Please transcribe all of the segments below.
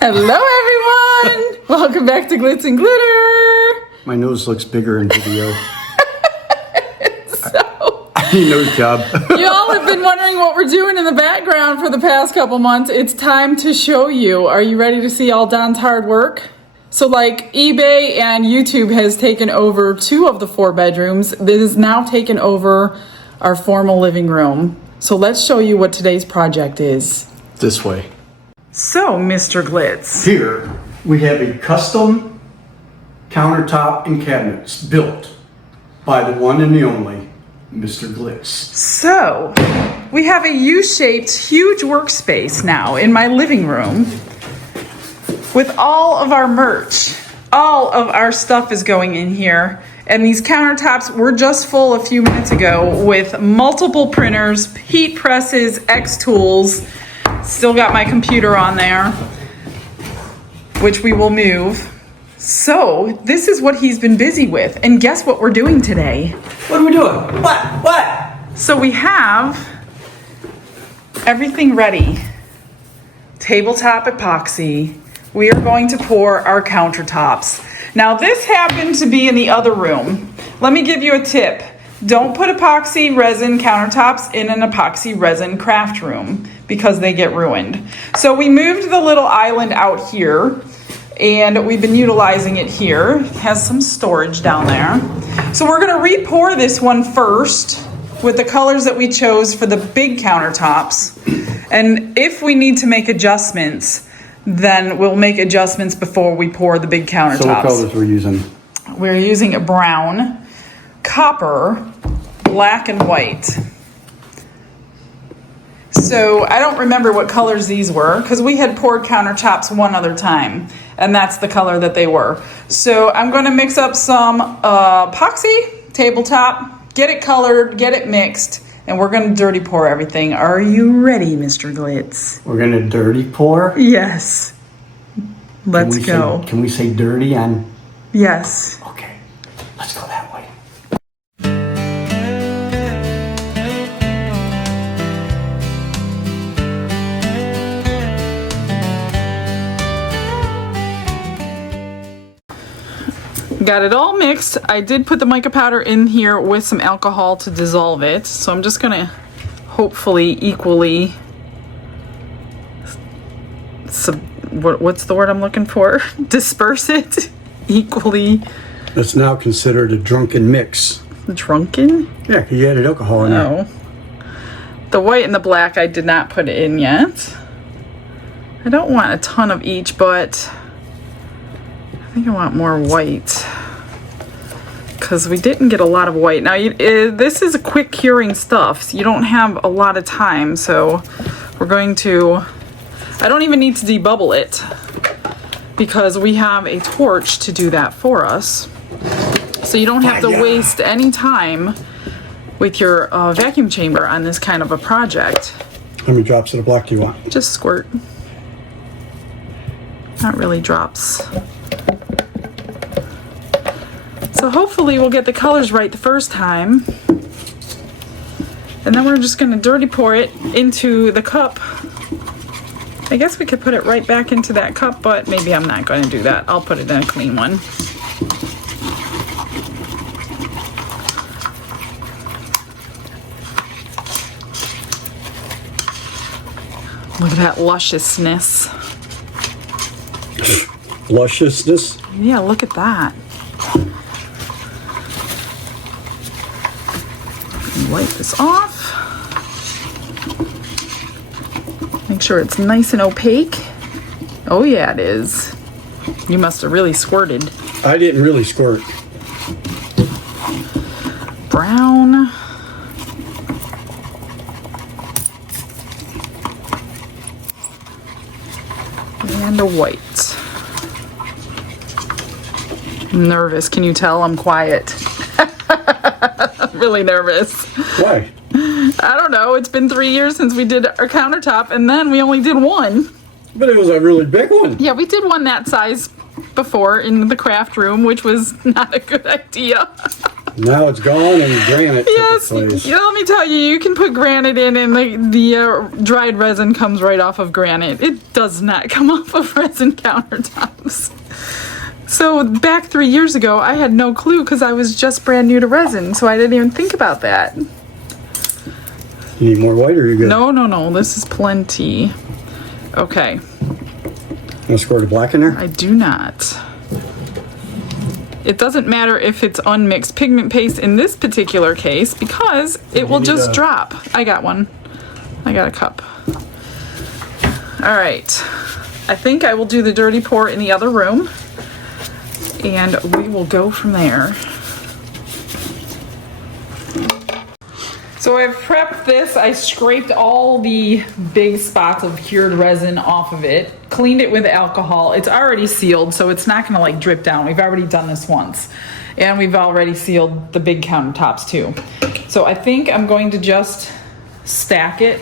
Hello everyone! Welcome back to Glitz and Glitter! My nose looks bigger in video. So, I need a nose job. you all have been wondering what we're doing in the background for the past couple months. It's time to show you. Are you ready to see all Don's hard work? So like eBay and YouTube has taken over 2 of the 4 bedrooms. This has now taken over our formal living room. So let's show you what today's project is. This way. So, Mr. Glitz. Here, we have a custom countertop and cabinets built by the one and the only Mr. Glitz. So, we have a U-shaped huge workspace now in my living room with all of our merch. All of our stuff is going in here. And these countertops were just full a few minutes ago with multiple printers, heat presses, X tools. Still got my computer on there, which we will move. So this is what he's been busy with. And guess what we're doing today? What are we doing? What? So we have everything ready. Tabletop epoxy. We are going to pour our countertops. Now this happened to be in the other room. Let me give you a tip. Don't put epoxy resin countertops in an epoxy resin craft room because they get ruined. So we moved the little island out here and we've been utilizing it here. It has some storage down there. So we're gonna re-pour this one first with the colors that we chose for the big countertops. And if we need to make adjustments, then we'll make adjustments before we pour the big countertops. So what colors we're using? We're using a brown, copper, black, and white. So I don't remember what colors these were because we had poured countertops one other time and that's the color that they were. So I'm going to mix up some epoxy tabletop, get it colored, get it mixed, and we're going to dirty pour everything. Are you ready, Mr. Glitz? We're going to dirty pour? Yes. Let's go. Can we say dirty on? Yes. Okay, let's go that way. Got it all mixed. I did put the mica powder in here with some alcohol to dissolve it. So I'm just gonna hopefully equally, what's the word I'm looking for? Disperse it equally. It's now considered a drunken mix. Drunken? Yeah, because you added alcohol in there. No. The white and the black I did not put in yet. I don't want a ton of each, but I think I want more white because we didn't get a lot of white. Now, this is a quick curing stuff. So you don't have a lot of time, so we're going to, I don't even need to debubble it because we have a torch to do that for us. So you don't have to waste any time with your vacuum chamber on this kind of a project. How many drops of the black do you want? Just squirt. Not really drops. So hopefully we'll get the colors right the first time. And then we're just gonna dirty pour it into the cup. I guess we could put it right back into that cup, but maybe I'm not gonna do that. I'll put it in a clean one. Look at that lusciousness. Lusciousness? Yeah, look at that. Wipe this off. Make sure it's nice and opaque. Oh yeah, it is. You must have really squirted. I didn't really squirt. Brown. And a white. I'm nervous. Can you tell I'm quiet? I'm really nervous. Why? I don't know. It's been 3 years since we did our countertop, and then we only did one. But it was a really big one. Yeah, we did one that size before in the craft room, which was not a good idea. Now it's gone and granite Yes, took its place. yeah, let me tell you, you can put granite in and the dried resin comes right off of granite. It does not come off of resin countertops. So back 3 years ago, I had no clue because I was just brand new to resin, so I didn't even think about that. You need more white or you good? No, this is plenty. Okay, Want to squirt the black in there? I do not. It doesn't matter if it's unmixed pigment paste in this particular case because it will just drop. I got one. I got a cup. All right. I think I will do the dirty pour in the other room and we will go from there. So I've prepped this. I scraped all the big spots of cured resin off of it, cleaned it with alcohol. It's already sealed, so it's not gonna like drip down. We've already done this once. And we've already sealed the big countertops too. So I think I'm going to just stack it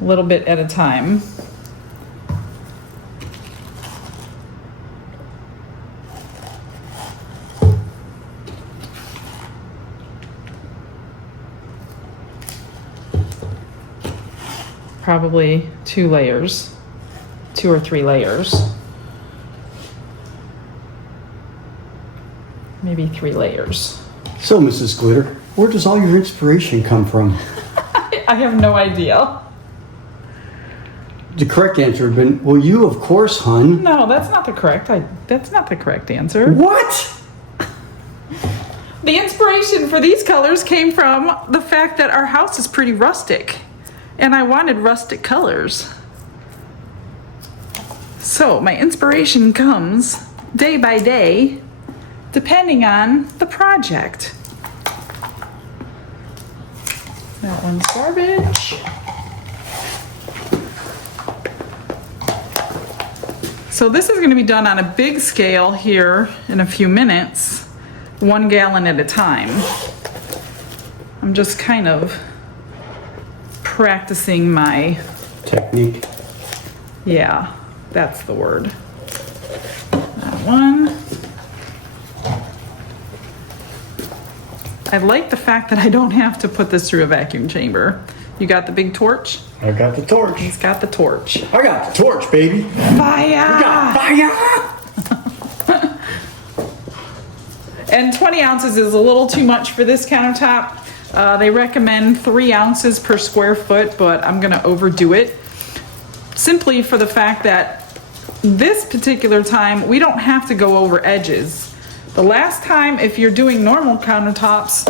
a little bit at a time. Probably 2 layers, 2 or 3 layers. Maybe 3 layers. So, Mrs. Glitter, where does all your inspiration come from? I have no idea. The correct answer would have been, well, you, of course, hun. No, that's not the correct. That's not the correct answer. What? The inspiration for these colors came from the fact that our house is pretty rustic. And I wanted rustic colors. So my inspiration comes day by day, depending on the project. That one's garbage. So this is gonna be done on a big scale here in a few minutes, 1 gallon at a time. I'm just kind of practicing my Technique. Yeah, that's the word. That one. I like the fact that I don't have to put this through a vacuum chamber. You got the big torch? I got the torch. He's got the torch. I got the torch, baby. Fire! We got fire! And 20 ounces is a little too much for this countertop. They recommend 3 ounces per square foot, but I'm gonna overdo it. Simply for the fact that this particular time, we don't have to go over edges. The last time, if you're doing normal countertops,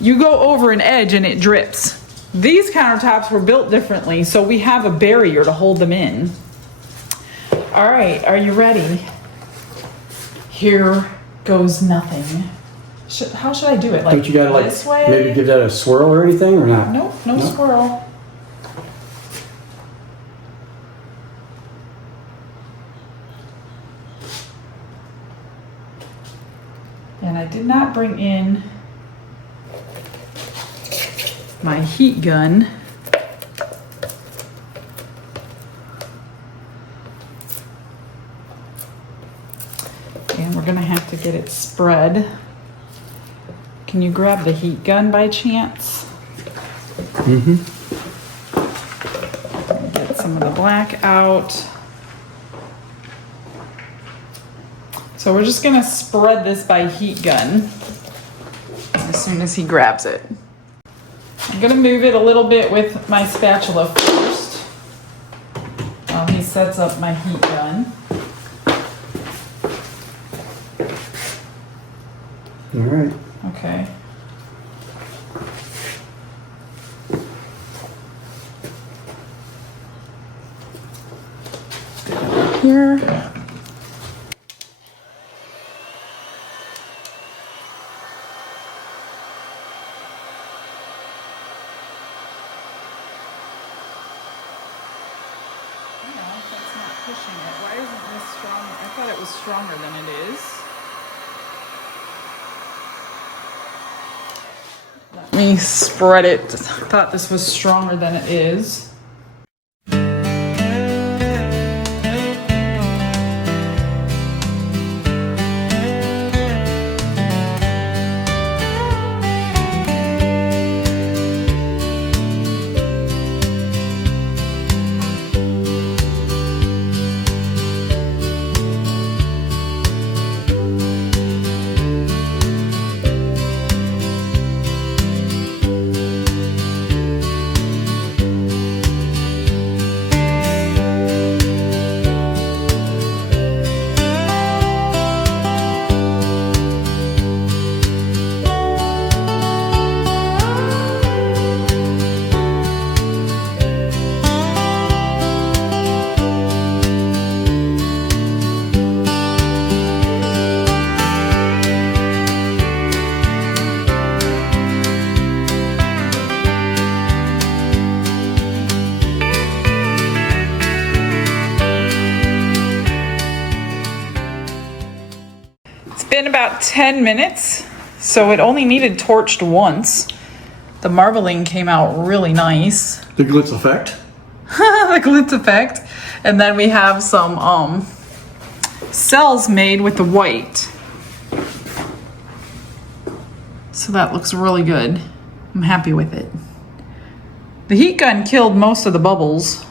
you go over an edge and it drips. These countertops were built differently, so we have a barrier to hold them in. All right, are you ready? Here goes nothing. How should I do it? Like Don't you gotta like this way? maybe give that a swirl or anything or not? Nope, no swirl. And I did not bring in my heat gun. And we're gonna have to get it spread. Can you grab the heat gun by chance? Mm-hmm. Get some of the black out. So we're just gonna spread this by heat gun as soon as he grabs it. I'm gonna move it a little bit with my spatula first while he sets up my heat gun. All right. Okay. Here. That's not pushing it. Why isn't this strong? I thought it was stronger than it is. Let me spread it. I thought this was stronger than it is. been about 10 minutes, so it only needed torched once. The marbling came out really nice. The glitz effect. The glitz effect. And then we have some cells made with the white. So that looks really good. I'm happy with it. The heat gun killed most of the bubbles.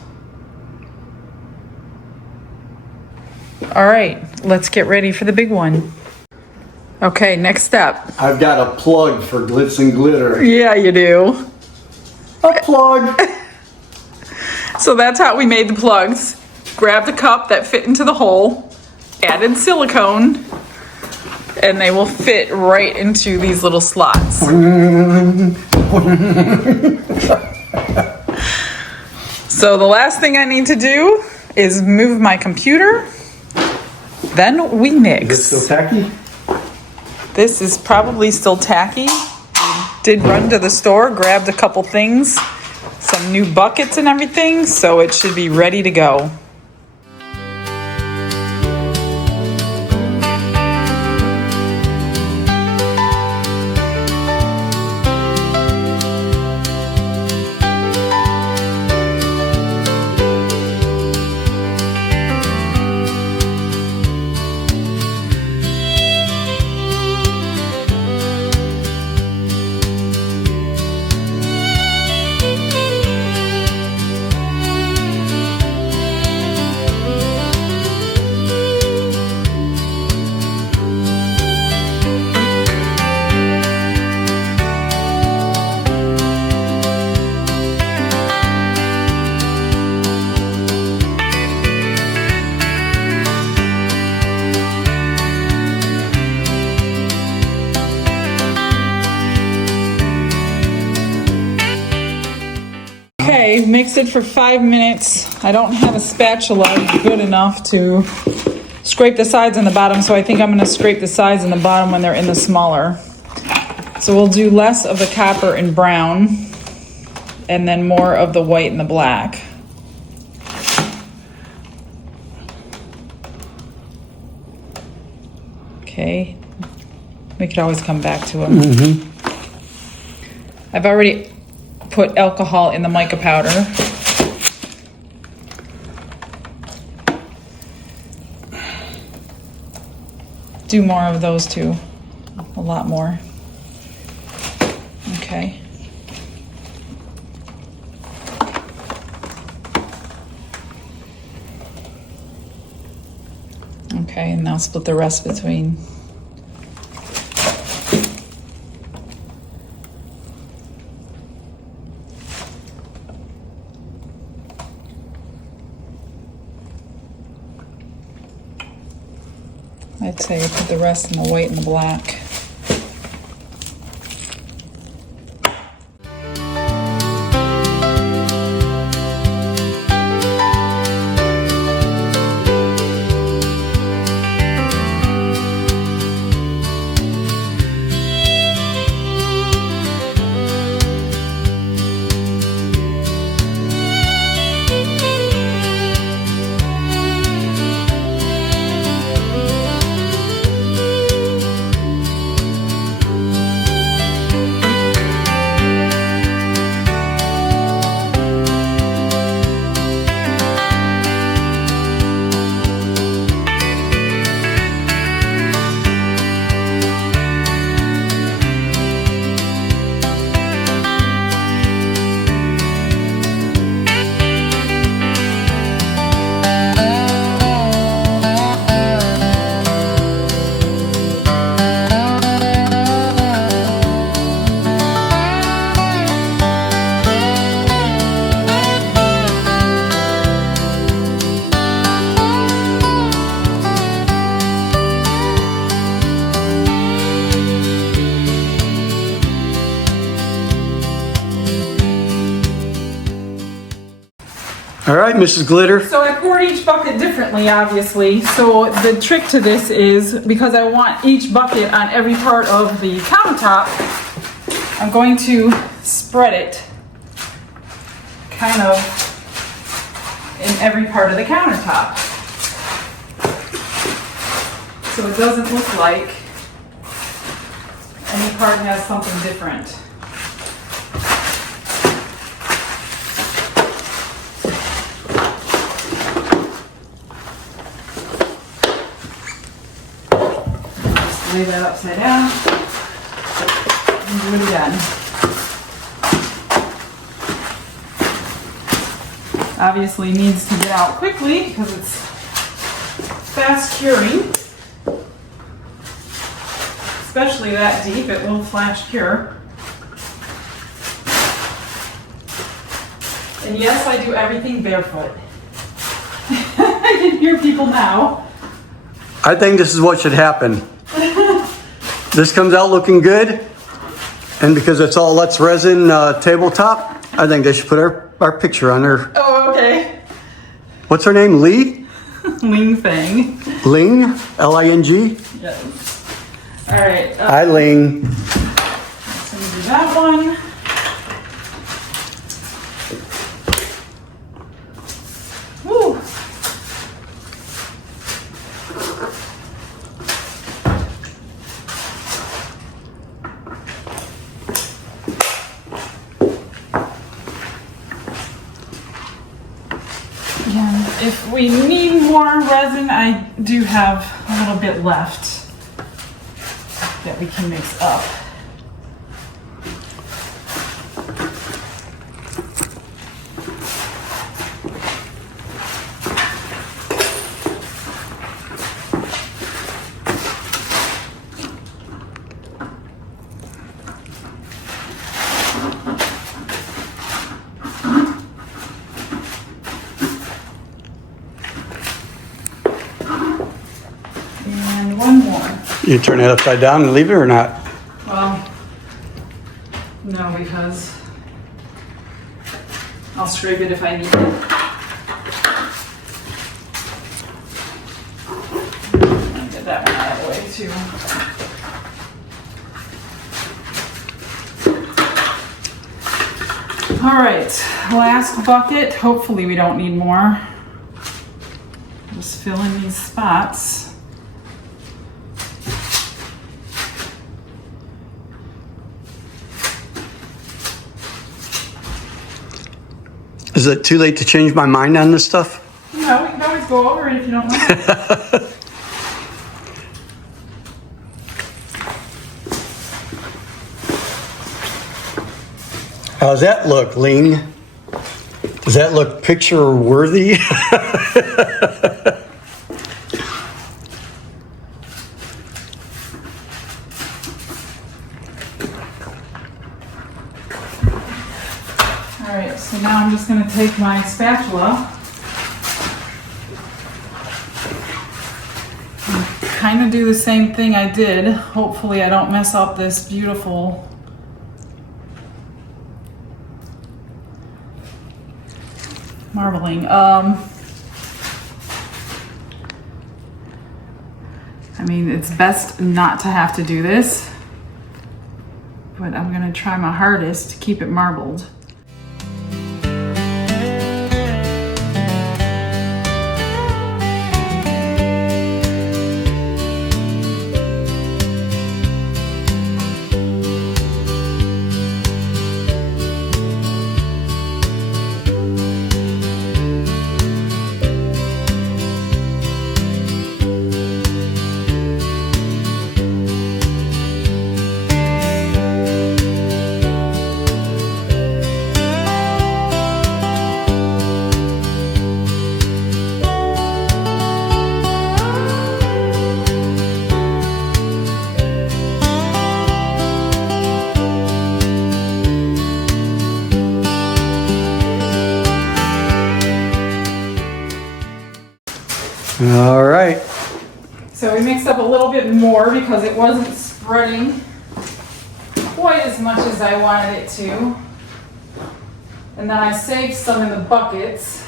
All right, let's get ready for the big one. Okay, next step. I've got a plug for glitz and glitter. Yeah, you do. A plug. So that's how we made the plugs. Grabbed a cup that fit into the hole, added silicone, and they will fit right into these little slots. So the last thing I need to do is move my computer. Then we mix. Is it still tacky? This is probably still tacky. Did run to the store, grabbed a couple things, some new buckets and everything, so it should be ready to go. Okay, mix it for 5 minutes. I don't have a spatula good enough to scrape the sides and the bottom, so I think I'm going to scrape the sides and the bottom when they're in the smaller. So we'll do less of the copper and brown, and then more of the white and the black. Okay, we could always come back to them. I've already put alcohol in the mica powder. Do more of those too, a lot more. Okay. Okay, and now split the rest between. I'd say put the rest in the white and the black. All right, Mrs. Glitter. So I poured each bucket differently, obviously. So the trick to this is, because I want each bucket on every part of the countertop, I'm going to spread it kind of in every part of the countertop. So it doesn't look like Any card has something different. Just lay that upside down and do it again. Obviously needs to get out quickly because it's fast curing. Especially that deep, it will flash cure. And yes, I do everything barefoot. I can hear people now. I think this is what should happen. This comes out looking good, and because it's all Let's Resin tabletop, I think they should put our picture on there. Oh, okay. What's her name? Lee? Ling Fang. Ling? L-I-N-G? Yes. All right. Hi, Ling. So we do that one. Woo. And if we need more resin, I do have a little bit left that we can mix up. And one more. You turn it upside down and leave it or not? Well, no, because I'll scrape it if I need it. And get that one out of the way too. All right, last bucket. Hopefully we don't need more. Just fill in these spots. Is it too late to change my mind on this stuff? No, we can always go over it if you don't want. How's that look, Ling? Does that look picture worthy? All right, so now I'm just going to take my spatula and kind of do the same thing I did. Hopefully I don't mess up this beautiful marbling. I mean, it's best not to have to do this, but I'm going to try my hardest to keep it marbled. All right. So we mixed up a little bit more because it wasn't spreading quite as much as I wanted it to. And then I saved some in the buckets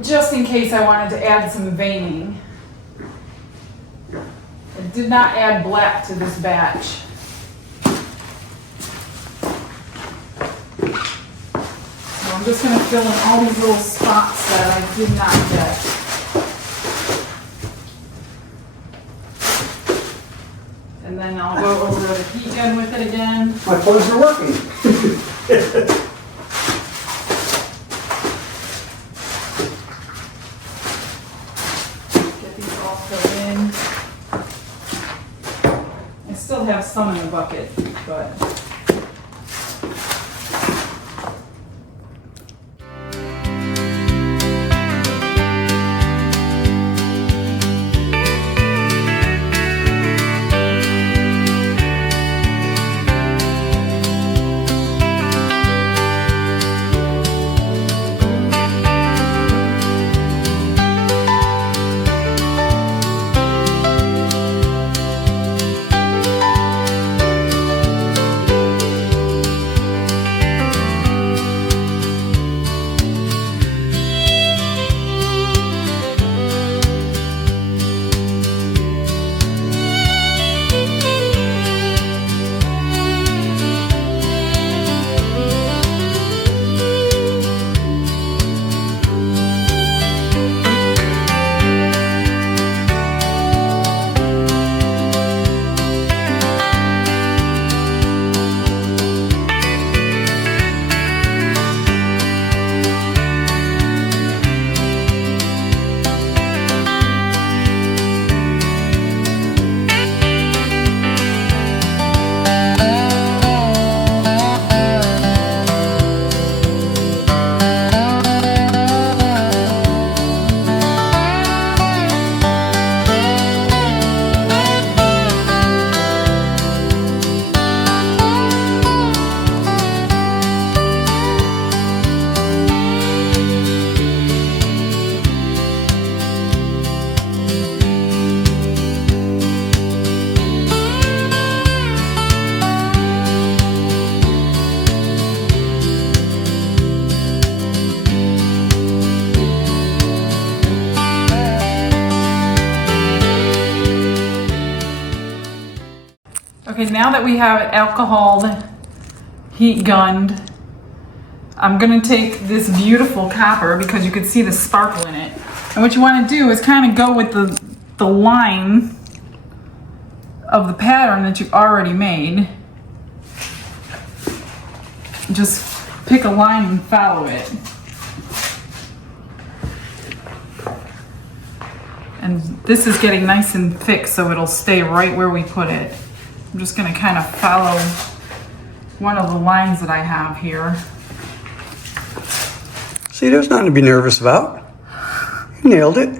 just in case I wanted to add some veining. I did not add black to this batch. I'm just going to fill in all these little spots that I did not get. My plugs are working. Get these all filled in. I still have some in the bucket, but. Okay, now that we have it alcohol heat gunned, I'm gonna take this beautiful copper because you can see the sparkle in it. And what you wanna do is kind of go with the line of the pattern that you've already made. Just pick a line and follow it. And this is getting nice and thick so it'll stay right where we put it. I'm just gonna kind of follow one of the lines that I have here. See, there's nothing to be nervous about. You nailed it.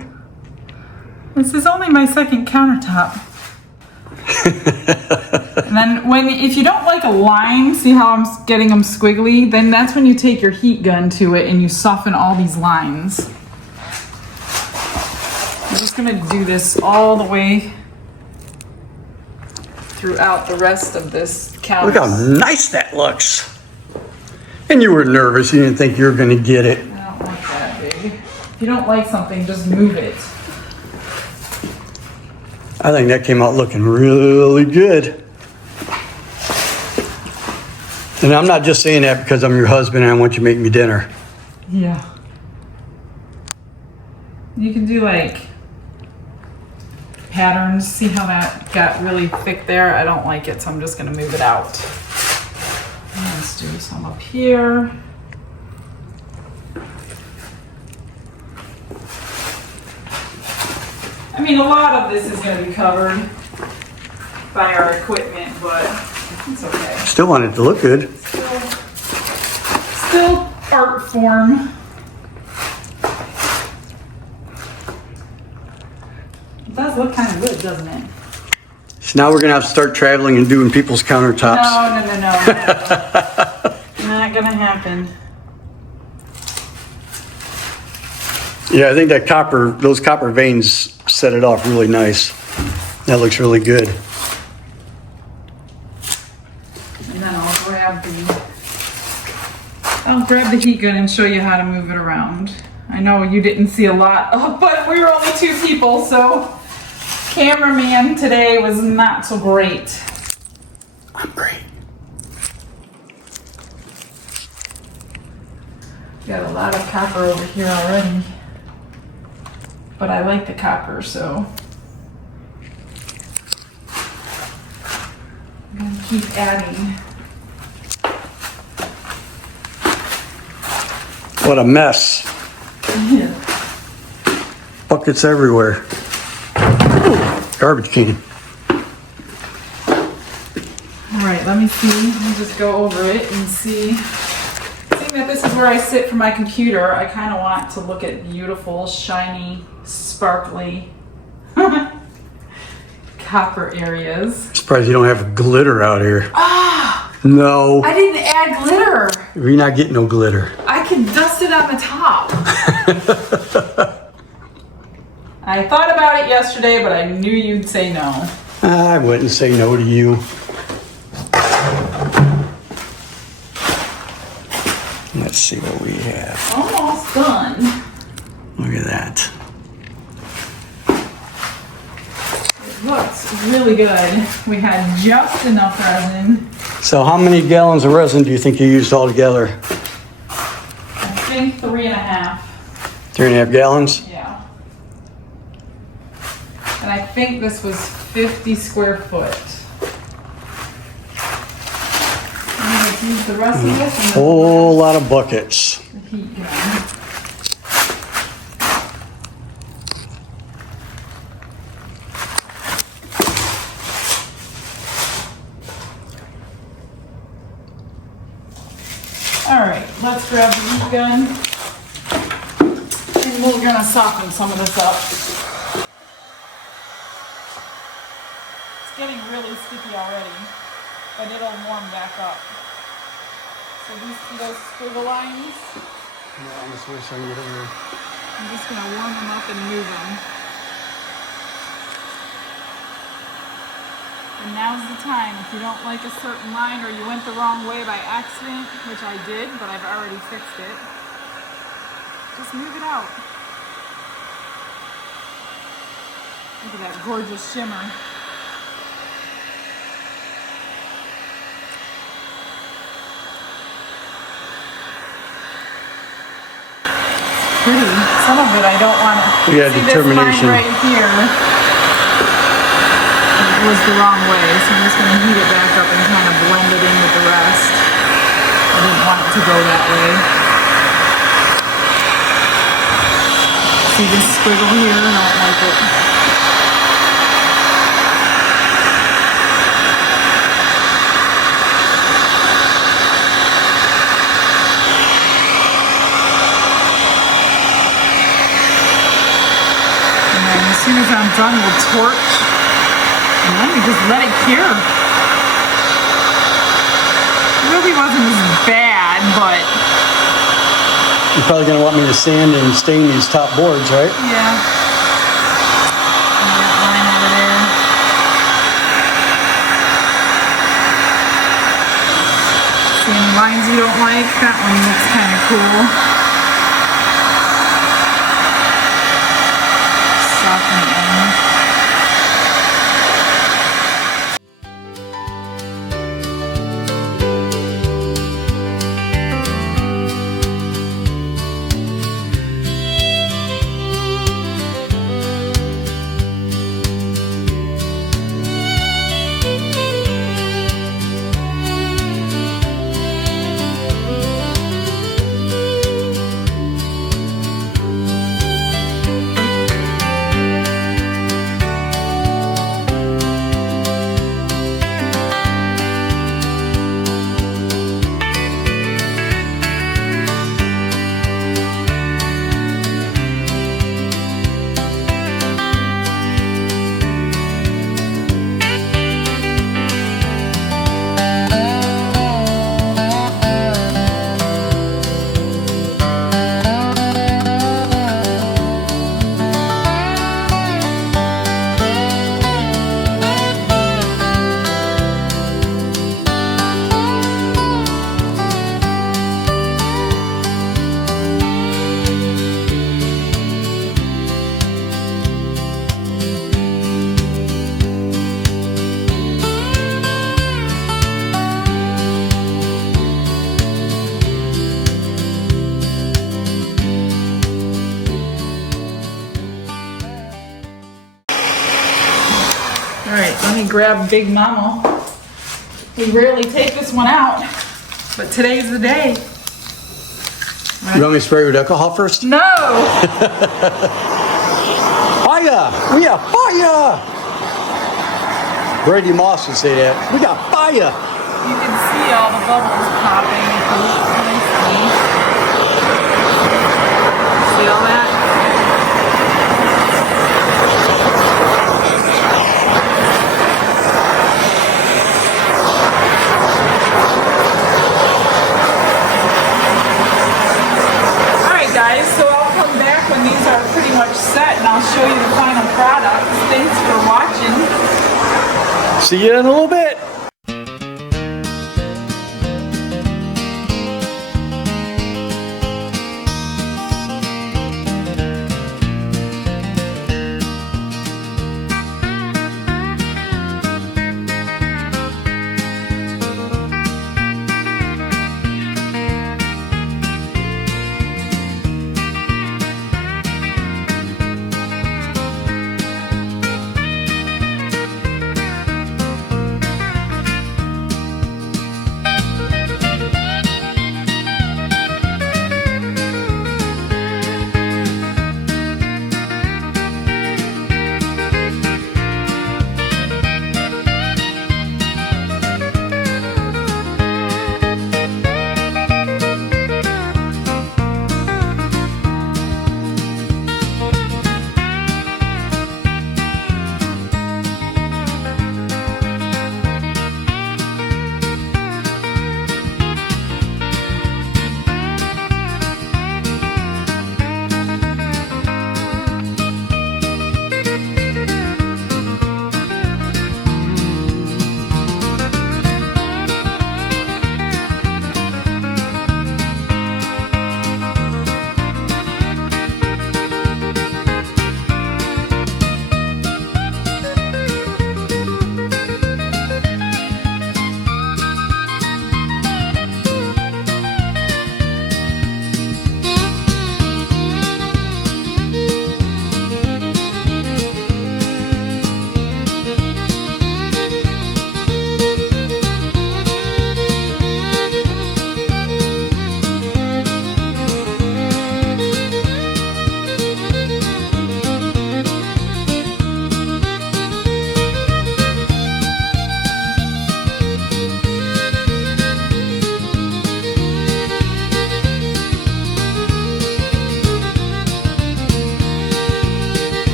This is only my second countertop. And then if you don't like a line, see how I'm getting them squiggly? Then that's when you take your heat gun to it and you soften all these lines. I'm just gonna do this all the way throughout the rest of this counter. Look how nice that looks. And you were nervous. You didn't think you were going to get it. I don't like that big. If you don't like something, just move it. I think that came out looking really good. And I'm not just saying that because I'm your husband and I want you to make me dinner. Yeah. You can do like patterns. See how that got really thick there? I don't like it, so I'm just gonna move it out. And let's do some up here. I mean, a lot of this is gonna be covered by our equipment, but it's okay. Still want it to look good. Still art form. It does look kind of good, doesn't it? So now we're going to have to start traveling and doing people's countertops. No. Not gonna happen. Yeah, I think that those copper veins set it off really nice. That looks really good. And then I'll grab the heat gun and show you how to move it around. I know you didn't see a lot, but we were only 2 people, so cameraman today was not so great. I'm great. Got a lot of copper over here already, but I like the copper, so I'm gonna keep adding. What a mess. Yeah. Buckets everywhere. Garbage can. All right, let me see. Let me just go over it and see. Seeing that this is where I sit for my computer, I kind of want to look at beautiful, shiny, sparkly copper areas. Surprised you don't have glitter out here. Ah! No. I didn't add glitter. You're not getting no glitter. I can dust it on the top. I thought about it yesterday, but I knew you'd say no. I wouldn't say no to you. Let's see what we have. Almost done. Look at that. It looks really good. We had just enough resin. So how many gallons of resin do you think you used altogether? I think 3.5. 3.5 gallons? Yeah. And I think this was 50 square foot. I'm going to use the rest of this and Whole lot of buckets. the heat gun. Alright, let's grab the heat gun and we're gonna soften some of this up. It's getting really sticky already, but it'll warm back up. So do you see those squiggle lines? Yeah, on the switch, I can get over here. I'm just gonna warm them up and move them. And now's the time. If you don't like a certain line or you went the wrong way by accident, which I did, but I've already fixed it, just move it out. Look at that gorgeous shimmer. Pretty. Some of it I don't want to. Yeah, see determination. This line right here. It was the wrong way, so I'm just going to heat it back up and kind of blend it in with the rest. I didn't want it to go that way. See this squiggle here? I don't like it. And then as soon as I'm done, we'll torch. And then we just let it cure. It really wasn't as bad, but You're probably going to want me to sand and stain these top boards, right? yeah. And that line over there. See any lines you don't like? That one looks kind of cool. Soften it in. Let me grab Big Mama. We rarely take this one out, but today's the day. You want me to spray with alcohol first? No! Fire! We have fire! Brady Moss would say that. We got fire! You can see all the bubbles popping. See all that? Alright guys, so I'll come back when these are pretty much set and I'll show you the final product. Thanks for watching. See you in a little bit.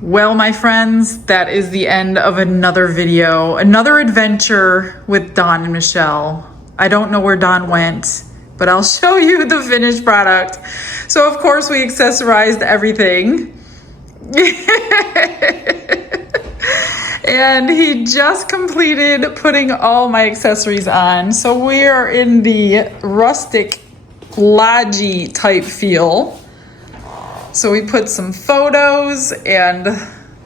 Well, my friends, that is the end of another video, another adventure with Don and Michelle. I don't know where Don went, but I'll show you the finished product. So of course we accessorized everything. And he just completed putting all my accessories on. So we are in the rustic lodgy type feel. So we put some photos, and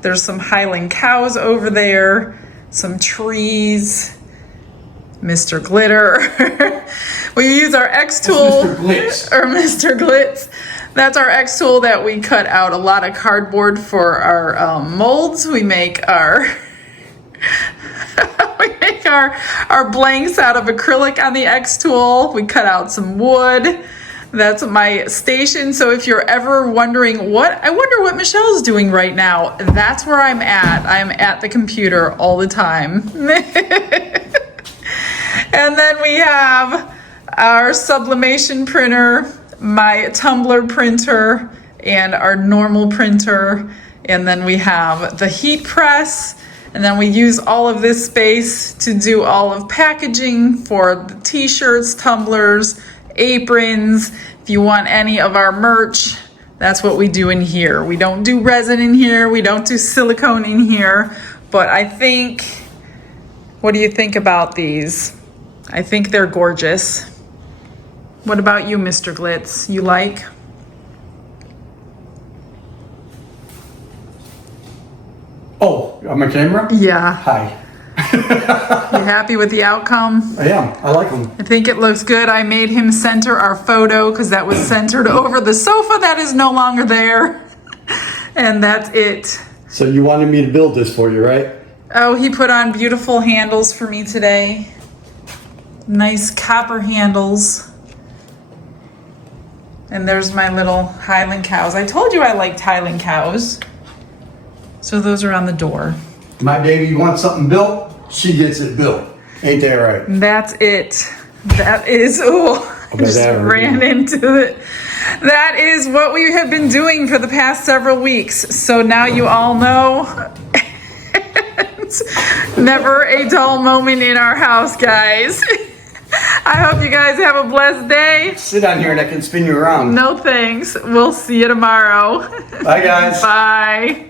there's some Highland cows over there, some trees, Mr. Glitter. We use our X tool, Mr. Glitz. or Mr. Glitz. That's our X tool that we cut out a lot of cardboard for our molds. We make our our blanks out of acrylic on the X tool. We cut out some wood. That's my station. So if you're ever wondering I wonder what Michelle's doing right now, that's where I'm at. I'm at the computer all the time. And then we have our sublimation printer, my tumbler printer, and our normal printer. And then we have the heat press. And then we use all of this space to do all of packaging for the t-shirts, tumblers, aprons. If you want any of our merch, that's what we do in here. We don't do resin in here. We don't do silicone in here. But I think, what do you think about these? I think they're gorgeous. What about you, Mr. Glitz? You like? Oh, on my camera? Yeah. Hi. You happy with the outcome? I am. I like them. I think it looks good. I made him center our photo because that was centered over the sofa that is no longer there. And that's it. So you wanted me to build this for you, right? Oh, he put on beautiful handles for me today. Nice copper handles. And there's my little Highland cows. I told you I liked Highland cows. So those are on the door. My baby wants something built, she gets it built. Ain't that right? That's it. That is, oh, I just ran into it. That is what we have been doing for the past several weeks. So now you all know. It's never a dull moment in our house, guys. I hope you guys have a blessed day. Sit down here and I can spin you around. No thanks. We'll see you tomorrow. Bye, guys. Bye.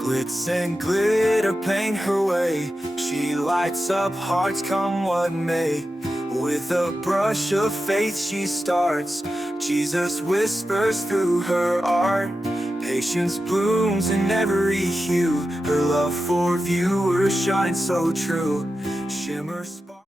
Glitz and glitter paint her way. She lights up hearts come what may. With a brush of faith she starts. Jesus whispers through her art. Patience blooms in every hue. Her love for viewers shines so true. Shimmer sparks.